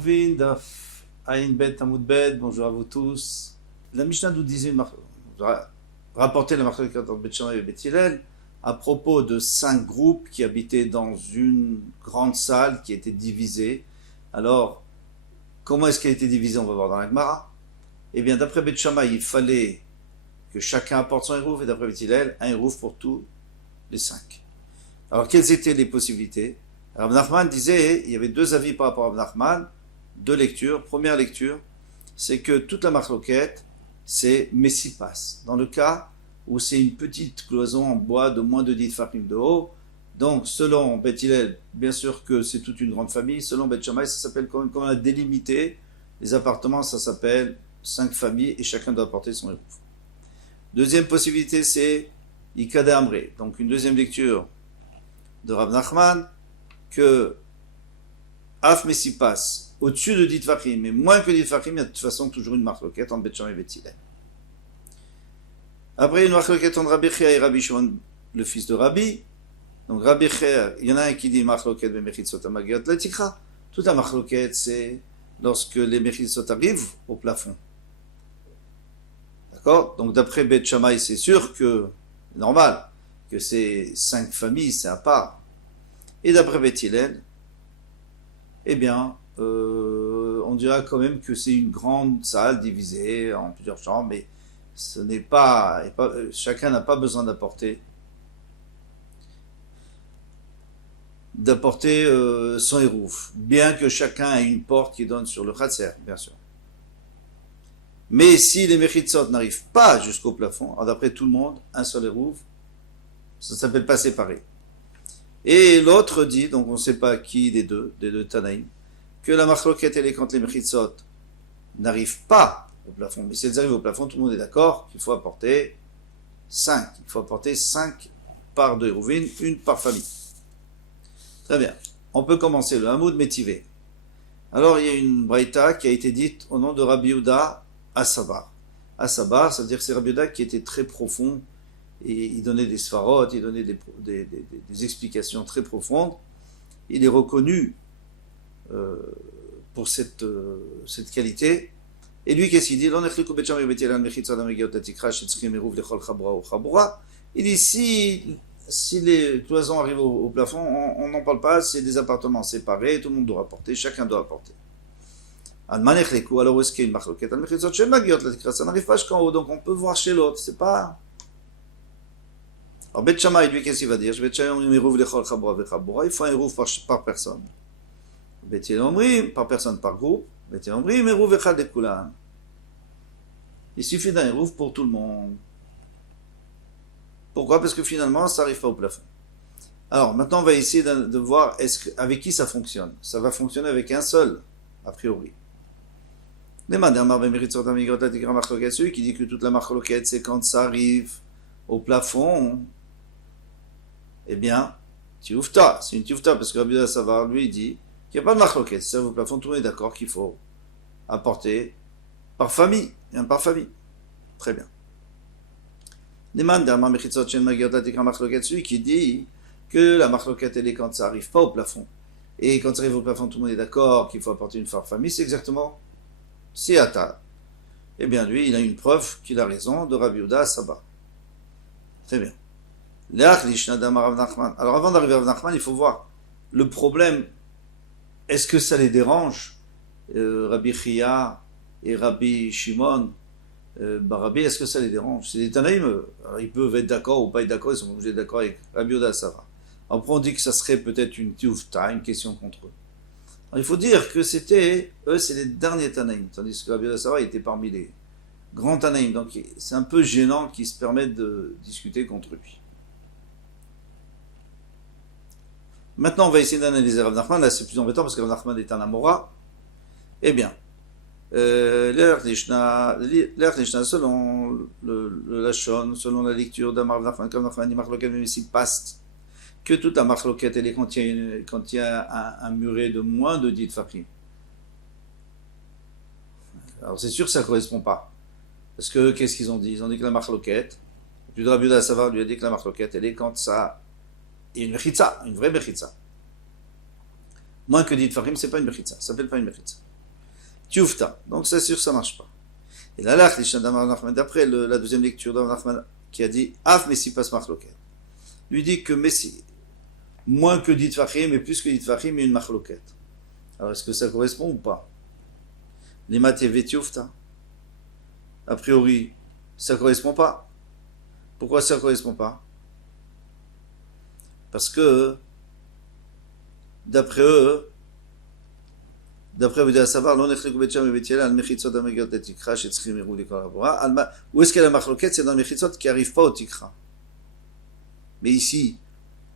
Eruvin, Daf Ain Bet Amud Bet, bonjour à vous tous. La Mishnah nous disait, rapportait la marque de Bet Shammai et Bet Hillel à propos de 5 groupes qui habitaient dans une grande salle qui était divisée. Alors, comment est-ce qu'elle a été divisée? On va voir dans la Gemara. Eh bien, d'après Bet Shammai, il fallait que chacun apporte son Eruv, et d'après Bet Hillel, un Eruv pour tous les 5. Alors, quelles étaient les possibilités? Rav Nachman disait, il y avait 2 avis par rapport à Rav Nachman, 2 lectures. Première lecture, c'est que toute la marloquette, c'est Messipas. Dans le cas où c'est une petite cloison en bois de moins de 10 tfachim de haut, donc selon Bet Hillel, bien sûr que c'est toute une grande famille, selon Bet Shammai, ça s'appelle quand on a délimité les appartements, ça s'appelle 5 familles et chacun doit apporter son époux. Deuxième possibilité, c'est Ikade Amré. Donc une deuxième lecture de Rav Nachman, que Af Messipas, au-dessus de 10 tfachim, mais moins que 10 tfachim, il y a de toute façon toujours une marloquette entre Bet Shammai et Bet Hillel. Après, une marloquette entre Rabbi Chia et Rabbi Shimon, le fils de Rabbi. Donc Rabbi Chia, il y en a un qui dit marloquette be mechitzot amagiot la tikra. Toute la marloquette, c'est lorsque les mechitzot arrivent au plafond. D'accord? Donc d'après Bet Shammai, c'est sûr que, normal, que c'est 5 familles, c'est à part. Et d'après Bet Hillel, eh bien, on dira quand même que c'est une grande salle divisée en plusieurs chambres, mais ce n'est pas, chacun n'a pas besoin d'apporter son érouf, bien que chacun ait une porte qui donne sur le khatser, bien sûr. Mais si les mechitzot n'arrivent pas jusqu'au plafond, alors d'après tout le monde, un seul érouf, ça ne s'appelle pas séparé. Et l'autre dit, donc on ne sait pas qui des deux Tanaïm, que la marloquette elle est quand les mechitzot n'arrivent pas au plafond. Mais si elles arrivent au plafond, tout le monde est d'accord qu'il faut apporter 5. Il faut apporter 5 parts de Hérouvine, une par famille. Très bien. On peut commencer le Hamoud Métivé. Alors il y a une braïta qui a été dite au nom de Rabbi Yehuda à Sabar. À Sabar, ça veut dire que c'est Rabbi Yehuda qui était très profond. Et il donnait des sfarot, il donnait des explications très profondes. Il est reconnu pour cette qualité. Et lui, qu'est-ce qu'il dit? Il dit, si les cloisons arrivent au plafond, on n'en parle pas, c'est des appartements séparés, tout le monde doit apporter, chacun doit apporter. Alors où est-ce qu'il y a une marloquette? Ça n'arrive pas jusqu'en haut, donc on peut voir chez l'autre, c'est pas... Alors Bet Shammai, lui, qu'est-ce qu'il va dire? Bet Shammai, il faut un érouv par personne. Bet Hillel, par personne, par groupe. Bet Hillel, il suffit d'un érouv pour tout le monde. Pourquoi? Parce que finalement, ça n'arrive pas au plafond. Alors, maintenant, on va essayer de voir avec qui ça fonctionne. Ça va fonctionner avec un seul, a priori. Celui qui dit que toute la marloquette, c'est quand ça arrive au plafond, eh bien, tiufta, c'est une tiufta, parce que Rabbi Yehuda Savar, lui, dit qu'il n'y a pas de marloquette. Si ça arrive au plafond, tout le monde est d'accord qu'il faut apporter par famille, bien par famille. Très bien. Celui qui dit que la marloquette, elle est quand ça n'arrive pas au plafond. Et quand ça arrive au plafond, tout le monde est d'accord qu'il faut apporter une par famille, c'est exactement Siata. Eh bien, lui, il a une preuve qu'il a raison de Rabbi Yehuda Savar. Très bien. Alors avant d'arriver à Rav Nachman, il faut voir le problème. Est-ce que ça les dérange, Rabbi Chia et Rabbi Shimon, Rabbi, est-ce que ça les dérange? C'est des Tanaïm, ils peuvent être d'accord ou pas être d'accord, ils sont obligés d'être d'accord avec Rabbi Yehuda Savar. Après on dit que ça serait peut-être une tiufta, une question contre eux. Alors, il faut dire que eux c'est les derniers Tanaïm, tandis que Rabbi Yehuda Savar était parmi les grands Tanaïm, donc c'est un peu gênant qu'ils se permettent de discuter contre lui. Maintenant, on va essayer d'analyser Rav Nachman. Là, c'est plus embêtant parce que Rav Nachman est un Amora. Eh bien, l'air Nishna, selon le Lachon, selon la lecture d'Amar Rav Nachman, comme Rav Nachman dit marloquette, même ici, passe que toute la marloquette, elle est quand il y a un muret de moins de 10 tfachim. Alors, c'est sûr que ça ne correspond pas. Parce que, qu'est-ce qu'ils ont dit? Ils ont dit que la marloquette, du Rabbi Yehuda Savar lui a dit que la marloquette, elle est quand ça. Et une vraie mechitza. Moins que dit Farim, c'est pas une mechitza, ça s'appelle pas une mechitza. Tioufta. Donc c'est sûr, ça marche pas. Et là, d'après la deuxième lecture d'Rav Nachman, qui a dit Af Messi passe Machloket, lui dit que Messi, moins que dit Fahim, mais plus que dit Fahim, il y a une Machloket. Alors est-ce que ça correspond ou pas? Les maths Tioufta. A priori, ça correspond pas. Pourquoi ça correspond pas? Parce que, d'après eux, d'après Abu Savar, où est-ce qu'il y a la machloket? C'est dans le mechitzot qui n'arrive pas au tikra. Mais ici,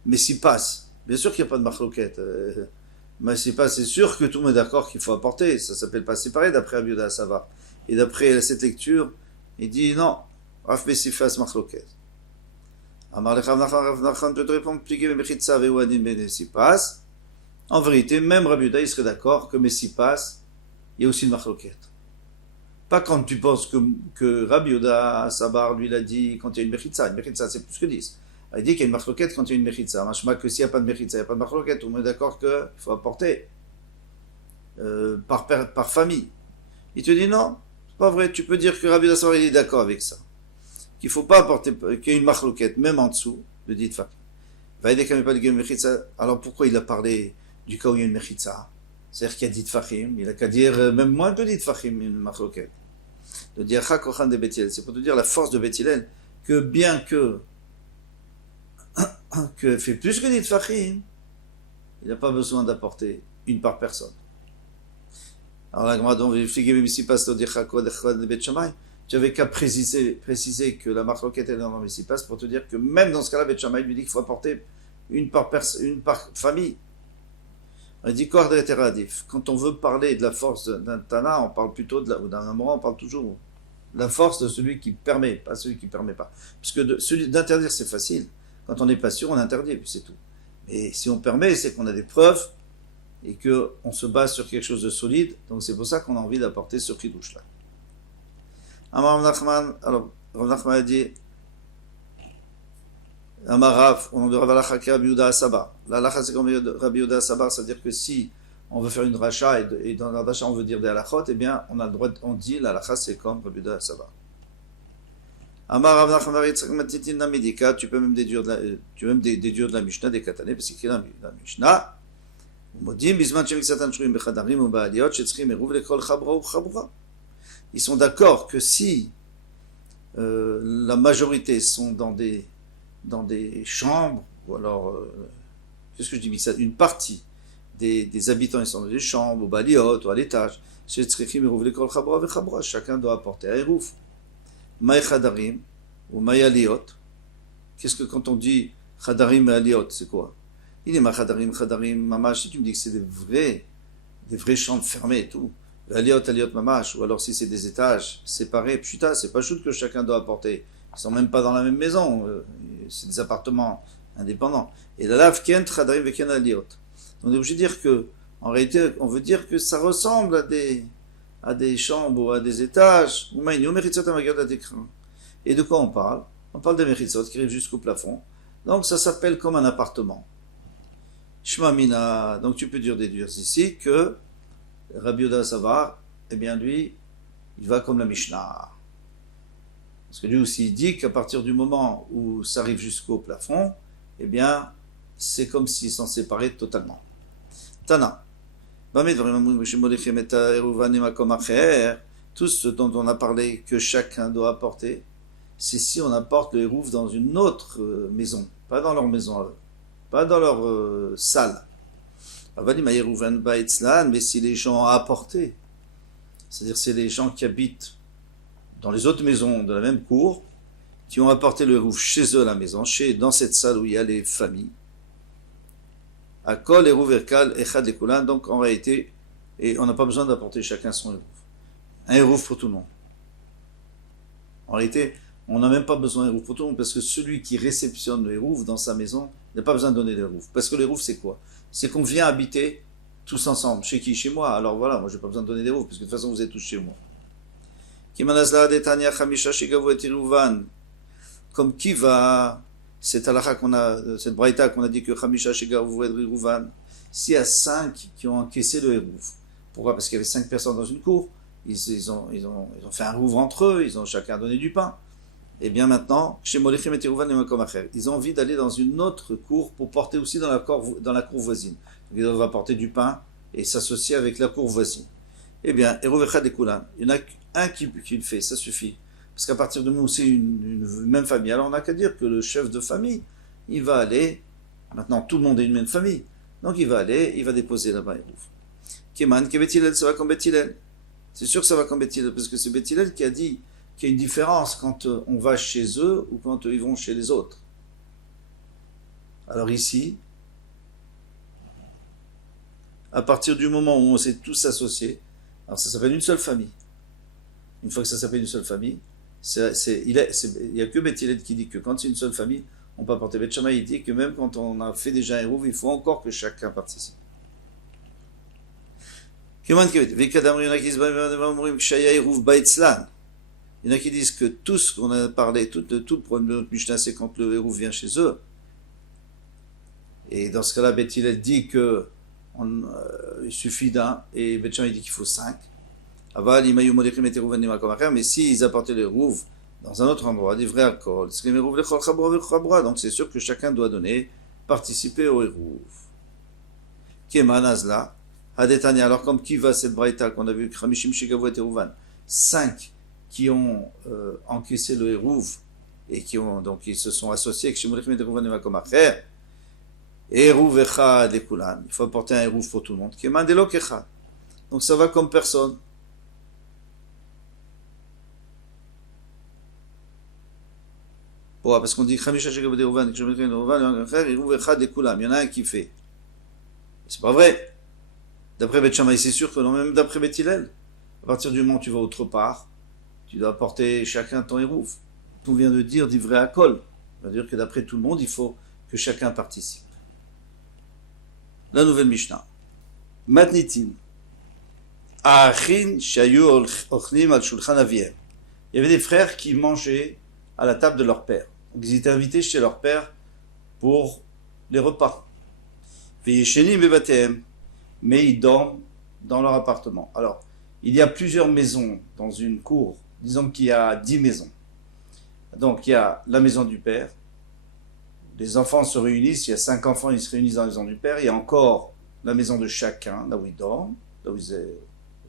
mais s'il passe, bien sûr qu'il n'y a pas de machloket. Mais s'il passe, c'est sûr que tout le monde est d'accord qu'il faut apporter. Ça s'appelle pas séparé d'après Abu Savar. Et d'après cette lecture, il dit non, Raf Messifas machloket. Amar Rav Nachman peut te répondre, pliquer mechitza ve'uadin ben s'il passe. En vérité, même Rabbi Yehuda, il serait d'accord que Messi passe, il y a aussi une machloket. Pas quand tu penses que Rabbi Yehuda, Sabar, lui, l'a dit quand il y a une mechitza. Une mechitza, c'est plus que 10. Il dit qu'il y a une machloket quand il y a une mechitza. Machma que s'il n'y a pas de mechitza, il n'y a pas de machloket, tout le monde est d'accord qu'il faut apporter par famille. Il te dit non, c'est pas vrai. Tu peux dire que Rabbi Yehuda, Sabar, il est d'accord avec ça. Qu'il ne faut pas apporter, qu'il y a une machloket, même en dessous, le dit fa. Alors pourquoi il a parlé du cas où il y a une mechitza? C'est-à-dire qu'il y a dit fachim, il a qu'à dire même moins un peu dit fachim, une machloket. De dire chakochan de Beth Hillel, c'est pour te dire la force de Beth Hillel, que bien que fait plus que dit fachim, il n'a pas besoin d'apporter une par personne. Alors la Gemara donc ici passe de dire chakochan de Beth Shammai. Tu avais qu'à préciser que la machloket est dans le Messipas pour te dire que même dans ce cas-là, Beth Shammai lui dit qu'il faut apporter une par famille. On dit quand on veut parler de la force d'un Tana, on parle plutôt ou d'un Amora, on parle toujours de la force de celui qui permet, pas celui qui ne permet pas. Parce que d'interdire, c'est facile. Quand on n'est pas sûr, on interdit, puis c'est tout. Mais si on permet, c'est qu'on a des preuves et qu'on se base sur quelque chose de solide. Donc c'est pour ça qu'on a envie d'apporter ce chidouche-là. Alors, Rav Nachman a dit Amarav, on de Rav Alacha qui Rabbi Yehuda Sabar. La Alacha, c'est comme Rabbi Yehuda Sabar, c'est-à-dire que si on veut faire une racha et dans la racha on veut dire des halachot, eh bien on a le droit, on dit la Alacha c'est comme Rabbi Yehuda Sabar. Amar Rav Nachman Yitzchak Matitin Namidika, tu peux même déduire de la Mishnah des Katané, parce qu'il y a la Mishnah. Modim bisman shemixatan shruim bechadarim ou ba'aliyot shetzchim eruv lekol chabra ou chabra. Ils sont d'accord que si la majorité sont dans des chambres, ou alors, qu'est-ce que je dis, une partie des habitants ils sont dans des chambres, au baliot, ou à l'étage, chacun doit apporter un erouf. Maï chadarim, ou maï aliot. Qu'est-ce que quand on dit chadarim et aliot, c'est quoi? Il est ma chadarim, mamash, si tu me dis que c'est des vraies chambres fermées et tout, aliot, mamash, ou alors si c'est des étages séparés, putain, c'est pas chouette que chacun doit apporter. Ils sont même pas dans la même maison, c'est des appartements indépendants. Et la lave kent chadarim veken aliot. On est obligé de dire que, en réalité, on veut dire que ça ressemble à des chambres ou à des étages. Et de quoi on parle? On parle des mechitzot qui arrivent jusqu'au plafond. Donc ça s'appelle comme un appartement. Shma mina. Donc tu peux déduire ici que Rabbi Yehuda Savar, eh bien lui, il va comme la Mishnah. Parce que lui aussi il dit qu'à partir du moment où ça arrive jusqu'au plafond, eh bien c'est comme s'ils s'en séparaient totalement. Tana. Tout ce dont on a parlé que chacun doit apporter, c'est si on apporte le hérouf dans une autre maison, pas dans leur maison, pas dans leur salle. Mais si les gens ont apporté, c'est-à-dire c'est les gens qui habitent dans les autres maisons de la même cour, qui ont apporté le hérouf chez eux à la maison, dans cette salle où il y a les familles, à kol hérouf erkal echad lekulan, donc en réalité, et on n'a pas besoin d'apporter chacun son hérouf. Un hérouf pour tout le monde. En réalité, on n'a même pas besoin d'un hérouf pour tout le monde, parce que celui qui réceptionne le hérouf dans sa maison n'a pas besoin de donner l'hérouf. Parce que l'hérouf, c'est quoi? C'est qu'on vient habiter tous ensemble. Chez qui? Chez moi. Alors voilà, moi, je n'ai pas besoin de donner l'hérouf, parce que de toute façon, vous êtes tous chez moi. Comme qui va, cette halakha qu'on a, cette braïta qu'on a dit que Chamisha Shegavu et Rouvan, s'il y a 5 qui ont encaissé le hérouf, Pourquoi? Parce qu'il y avait 5 personnes dans une cour, ils ont fait un rouvre entre eux, ils ont chacun donné du pain. Et bien maintenant, chez Molechem et Terouvan et Makom Acher, ils ont envie d'aller dans une autre cour pour porter aussi dans la cour voisine. Donc ils doivent apporter du pain et s'associer avec la cour voisine. Eh bien, Eruv Echad Lekulam, il y en a un qui le fait, ça suffit. Parce qu'à partir de nous, c'est une même famille. Alors on n'a qu'à dire que le chef de famille, il va aller, maintenant tout le monde est une même famille, donc il va aller, il va déposer là-bas Eruv. Keman, Kebetilel, ça va comme Betilel. C'est sûr que ça va comme Betilel, parce que c'est Betilel qui a dit qu'il y a une différence quand on va chez eux ou quand ils vont chez les autres. Alors ici, à partir du moment où on s'est tous associés, alors ça s'appelle une seule famille. Une fois que ça s'appelle une seule famille, il n'y a que Betilel qui dit que quand c'est une seule famille, on peut apporter. Bet Shammai, il dit que même quand on a fait déjà un Eruv, il faut encore que chacun participe. Il y en a qui disent que tout ce qu'on a parlé, tout le problème de notre Mishnah, c'est quand le Eruv vient chez eux. Et dans ce cas-là, Bet Hillel dit que il suffit d'un, et Bet Shammai dit qu'il faut 5. Mais s'ils apportaient le Eruv dans un autre endroit, des vrais alcools, donc c'est sûr que chacun doit donner, participer au Eruv. Keman Azla. Hadetania, alors comme qui va cette braïta qu'on a vu, Khamishim Shigavo et Terouvan, 5 qui ont encaissé le Eruv et donc ils se sont associés avec Shemolechim et Terouvan et Makom Acher, Eruv Echad Lekulan, il faut apporter un Eruv pour tout le monde, Keman Delok Echad, donc ça va comme personne. Pourquoi? Parce qu'on dit Khamishim Shigavo et Terouvan, Shemolechim et Terouvan, Eruv Echad Lekulan, il y en a un qui fait. C'est pas vrai. D'après Bet Shammai, c'est sûr que non, même d'après Bet Hillel, à partir du moment où tu vas autre part, tu dois apporter chacun ton Eruv. On vient de dire d'ivrei hakol. Ça veut dire que d'après tout le monde, il faut que chacun participe. La nouvelle Mishnah. Matnitim. Achin shayu ochlim al shulchan aviem. Il y avait des frères qui mangeaient à la table de leur père. Donc ils étaient invités chez leur père pour les repas. Veyeshenim bebatehem. Mais ils dorment dans leur appartement. Alors, il y a plusieurs maisons dans une cour. Disons qu'il y a 10 maisons. Donc, il y a la maison du père. Les enfants se réunissent. Il y a 5 enfants, ils se réunissent dans la maison du père. Il y a encore la maison de chacun, là où ils dorment, là où ils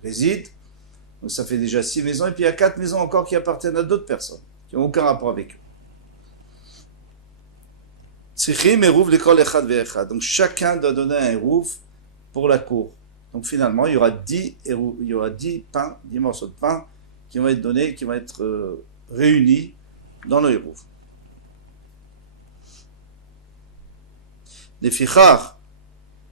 résident. Donc, ça fait déjà 6 maisons. Et puis, il y a 4 maisons encore qui appartiennent à d'autres personnes, qui n'ont aucun rapport avec eux. Donc, chacun doit donner un Eruv pour la cour. Donc finalement, il y aura 10 pains, 10 morceaux de pain qui vont être donnés, qui vont être réunis dans le Eruv. Les fichar,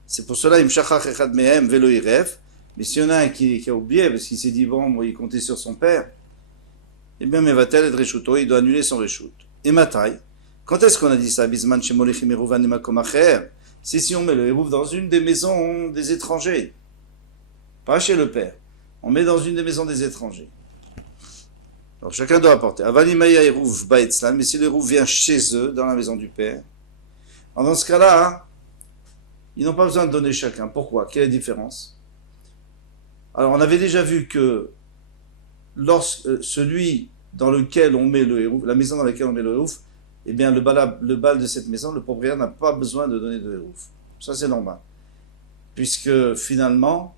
c'est pour cela, imshachach echad mehem velo irev, mais s'il y en a un qui a oublié, parce qu'il s'est dit, bon, moi, il comptait sur son père, eh bien, mevatel et reshuto, il doit annuler son reshut. Et matai, quand est-ce qu'on a dit ça? Bisman shemolechim eruvan et makom acher. C'est si on met le Eruv dans une des maisons des étrangers. Pas chez le père. On met dans une des maisons des étrangers. Alors chacun doit apporter. Avalimaya Eruv baetzlan, mais si le Eruv vient chez eux, dans la maison du père, alors dans ce cas-là, hein, ils n'ont pas besoin de donner chacun. Pourquoi? Quelle est la différence? Alors on avait déjà vu que celui dans lequel on met le Eruv, la maison dans laquelle on met le Eruv, eh bien, le bal de cette maison, le propriétaire n'a pas besoin de donner de Eruv. Ça, c'est normal. Puisque, finalement,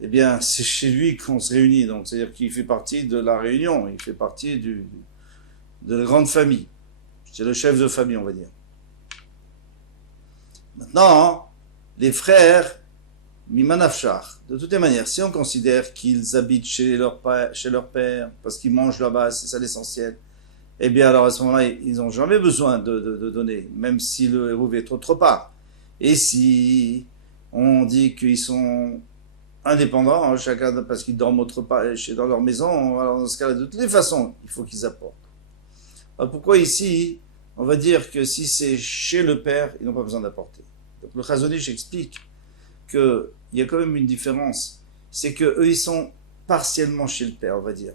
eh bien, c'est chez lui qu'on se réunit. Donc, c'est-à-dire qu'il fait partie de la réunion. Il fait partie de la grande famille. C'est le chef de famille, on va dire. Maintenant, les frères, mimanafshar, de toutes les manières, si on considère qu'ils habitent chez leur père, parce qu'ils mangent là-bas, c'est ça l'essentiel, eh bien, alors à ce moment-là, ils n'ont jamais besoin de donner, même si le Eruv est autre part. Et si on dit qu'ils sont indépendants, hein, chacun parce qu'ils dorment autre part, dans leur maison, alors dans ce cas-là, de toutes les façons, il faut qu'ils apportent. Alors pourquoi ici, on va dire que si c'est chez le père, ils n'ont pas besoin d'apporter. Donc le Chazon Ish explique qu'il y a quand même une différence. C'est qu'eux, ils sont partiellement chez le père, on va dire.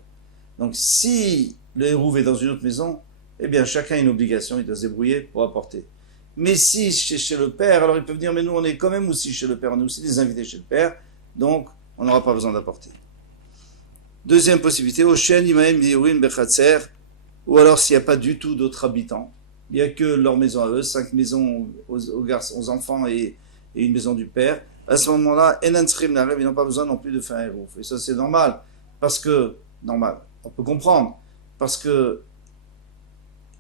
Donc si le Eruv est dans une autre maison, eh bien chacun a une obligation, il doit se débrouiller pour apporter. Mais si c'est chez le père, alors ils peuvent dire, mais nous on est quand même aussi chez le père, on est aussi des invités chez le père, donc on n'aura pas besoin d'apporter. Deuxième possibilité, Oshen Imaem Diurin Bechatser, ou alors s'il n'y a pas du tout d'autres habitants, il n'y a que leur maison à eux, 5 maisons aux garçons, aux enfants et une maison du père. À ce moment-là, Enan Tzrim Narev, ils n'ont pas besoin non plus de faire un hérouf. Et ça, c'est normal. Parce que, normal, on peut comprendre. Parce que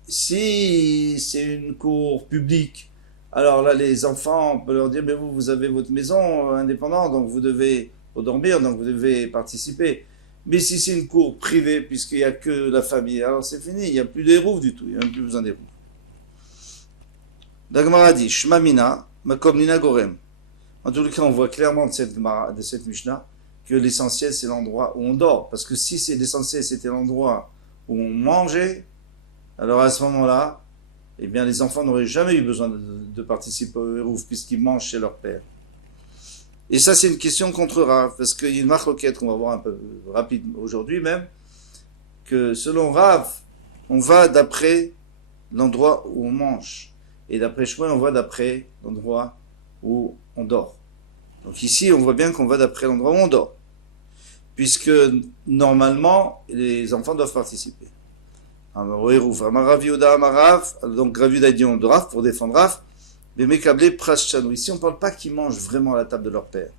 si c'est une cour publique, alors là, les enfants, on peut leur dire, mais vous avez votre maison indépendante, donc vous devez dormir, donc vous devez participer. Mais si c'est une cour privée, puisqu'il n'y a que la famille, alors c'est fini, il n'y a plus d'hérouf du tout, il n'y a même plus besoin d'hérouf. Dagmara dit, Shma Mina, Makom Nina Gorem. En tout cas, on voit clairement de cette Mishnah que l'essentiel, c'est l'endroit où on dort. Parce que si c'est l'essentiel, c'était l'endroit où on mangeait, alors à ce moment-là, eh bien, les enfants n'auraient jamais eu besoin de participer au hérouf puisqu'ils mangent chez leur père. Et ça, c'est une question contre Rav, parce qu'il y a une marloquette qu'on va voir un peu rapide aujourd'hui même, que selon Rav, on va d'après l'endroit où on mange. Et d'après Shmuel, on va d'après l'endroit où on dort. Donc ici, on voit bien qu'on va d'après l'endroit où on dort. Puisque normalement, les enfants doivent participer. Donc Rav Yehuda dit on de Rav pour défendre Rav. Mais Mekablé Prashchanou. Ici, on ne parle pas qu'ils mangent vraiment à la table de leur père.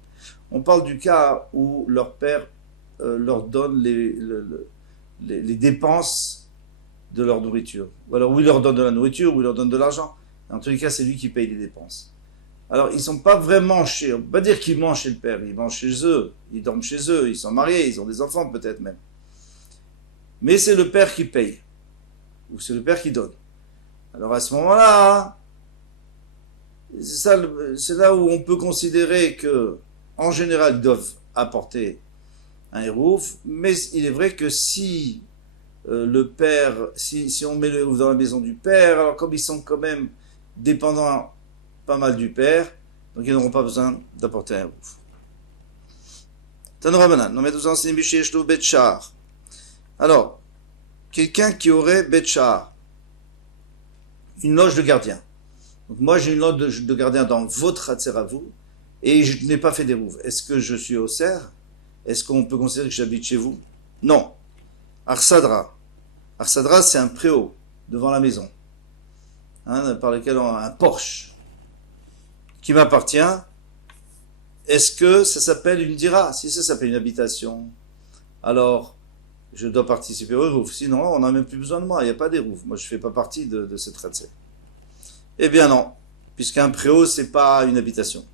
On parle du cas où leur père leur donne les dépenses de leur nourriture. Ou alors, où il leur donne de la nourriture, ou il leur donne de l'argent. En tous les cas, c'est lui qui paye les dépenses. Alors, ils ne sont pas vraiment chez... On ne peut pas dire qu'ils mangent chez le père. Ils mangent chez eux. Ils dorment chez eux. Ils sont mariés. Ils ont des enfants, peut-être même. Mais c'est le père qui paye. Ou c'est le père qui donne. Alors, à ce moment-là... C'est là où on peut considérer que, en général, ils doivent apporter un hérouf, mais il est vrai que si le père, si on met le hérouf dans la maison du père, alors comme ils sont quand même dépendants pas mal du père, donc ils n'auront pas besoin d'apporter un hérouf. Tanorabanan, on met tous enseigner Bisheshlo Betchar. Alors, quelqu'un qui aurait Betchar, une loge de gardien. Donc moi, j'ai une loge de gardien dans votre Hatzer à vous, et je n'ai pas fait d'hérouf. Est-ce que je suis au cerf? Est-ce qu'on peut considérer que j'habite chez vous? Non. Arsadra. Arsadra, c'est un préau devant la maison, par lequel on a un porche qui m'appartient. Est-ce que ça s'appelle une dira? Si ça s'appelle une habitation, alors je dois participer au hérouf. Sinon, on n'a même plus besoin de moi. Il n'y a pas d'hérouf. Moi, je ne fais pas partie de cette Hatzer. Eh bien non, puisqu'un préau, c'est pas une habitation.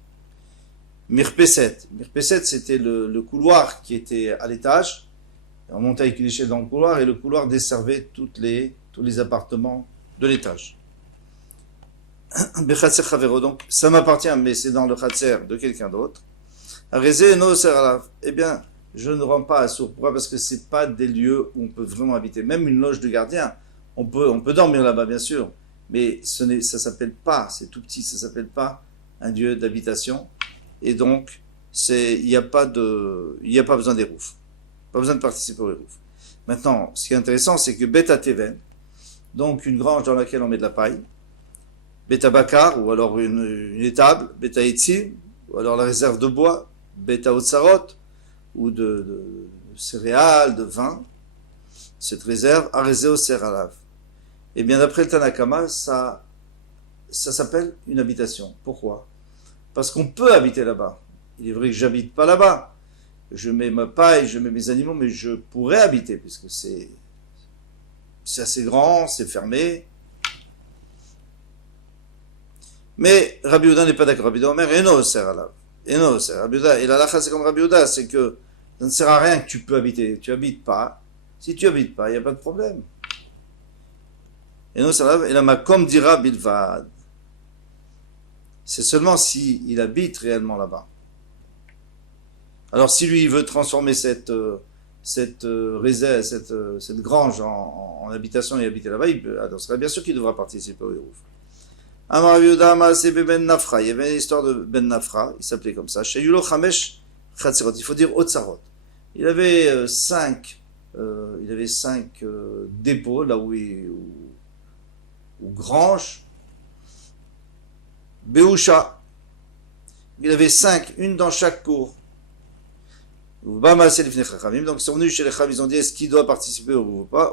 Mirpeset. Mirpeset, c'était le couloir qui était à l'étage. On montait avec une échelle dans le couloir et le couloir desservait tous les appartements de l'étage. Bechatser Chavero, donc ça m'appartient, mais c'est dans le Chatser de quelqu'un d'autre. Arezé no seralav. Eh bien, je ne rends pas à sourd. Pourquoi? Parce que c'est pas des lieux où on peut vraiment habiter. Même une loge de gardien, on peut dormir là-bas, bien sûr. Mais ça s'appelle pas, c'est tout petit, ça s'appelle pas un lieu d'habitation. Et donc, il n'y a pas besoin d'hérouf. Pas besoin de participer au hérouf. Maintenant, ce qui est intéressant, c'est que Beta Teven, donc une grange dans laquelle on met de la paille, Beta Bakar, ou alors une étable, Beta Etzim, ou alors la réserve de bois, Beta Otsarot, ou de céréales, de vin, cette réserve, Arezeo Seralav. Eh bien, d'après le Tanakama, ça s'appelle une habitation. Pourquoi? Parce qu'on peut habiter là-bas. Il est vrai que j'habite pas là-bas. Je mets ma paille, je mets mes animaux, mais je pourrais habiter, puisque c'est assez grand, c'est fermé. Mais Rabbi Yehuda n'est pas d'accord. Rabbi Yehuda Omer, Eno sert à la. Eno sert. Rabbi Yehuda, et la lacha, c'est comme Rabbi Yehuda, c'est que ça ne sert à rien que tu peux habiter. Tu habites pas. Si tu habites pas, il n'y a pas de problème. Eno sert à la, et la makom dira bilvad. C'est seulement s'il habite réellement là-bas. Alors si lui il veut transformer cette réserve, cette grange en habitation et habiter là-bas, alors c'est bien sûr qu'il devra participer au Hérouf. Amar Yehuda Amar Sebe Ben Nafra, il y avait une histoire de Ben Nafra, il s'appelait comme ça. Chez Yulo Chamesh Chatzerot, il faut dire Otsarot. Il avait 5 dépôts là où grange. Beusha, il avait 5, une dans chaque cour. Donc ils sont venus chez les Chachamim, ils ont dit est-ce qu'il doit participer ou pas,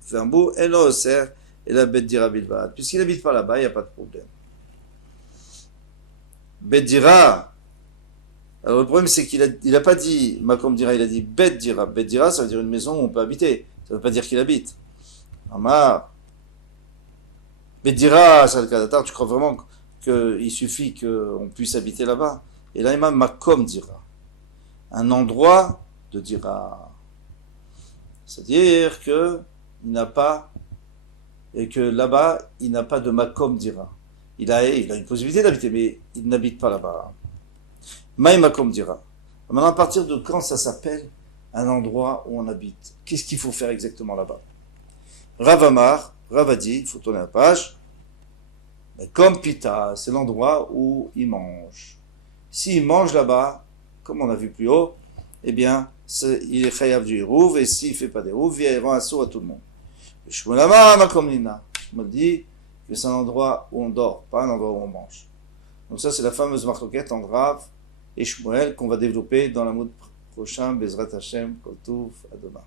fait un bout, et non, c'est et la bête dira bilbad. Puisqu'il n'habite pas là-bas, il n'y a pas de problème. Bet dira. Alors le problème c'est qu'il a pas dit Makom dira, il a dit Bet dira. Bet dira, ça veut dire une maison où on peut habiter. Ça ne veut pas dire qu'il habite. Amar. Bet dira, tu crois vraiment qu'il suffit qu'on puisse habiter là-bas? Et là, il m'a Makom dira. Un endroit de dira. C'est-à-dire que il n'a pas, et que là-bas, il n'a pas de Makom dira. Il a une possibilité d'habiter, mais il n'habite pas là-bas. Maï Makom dira. Maintenant, à partir de quand ça s'appelle un endroit où on habite? Qu'est-ce qu'il faut faire exactement là-bas? Rav Amar, Rav a dit, il faut tourner la page, mais comme Pita, c'est l'endroit où il mange. S'il mange là-bas, comme on a vu plus haut, eh bien, il est chayav du Hérouv, et s'il ne fait pas d'Hérouv, il rend un saut à tout le monde. Shmuel Amar Makom Lina. Shmuel dit que c'est un endroit où on dort, pas un endroit où on mange. Donc ça, c'est la fameuse marloquette entre Rav et Shmuel qu'on va développer dans la mode prochain. Bezrat Hashem, Kol Tov, à demain.